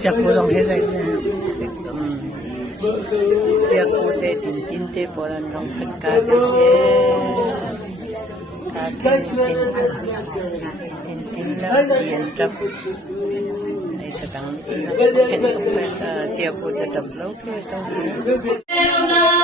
chắc cô lòng hết rồi chắc cô để tin thế bỏ lên lòng tất cả cái cái tin là tiền chấp này sẽ tăng tin là chắc cô để tập lâu cái tao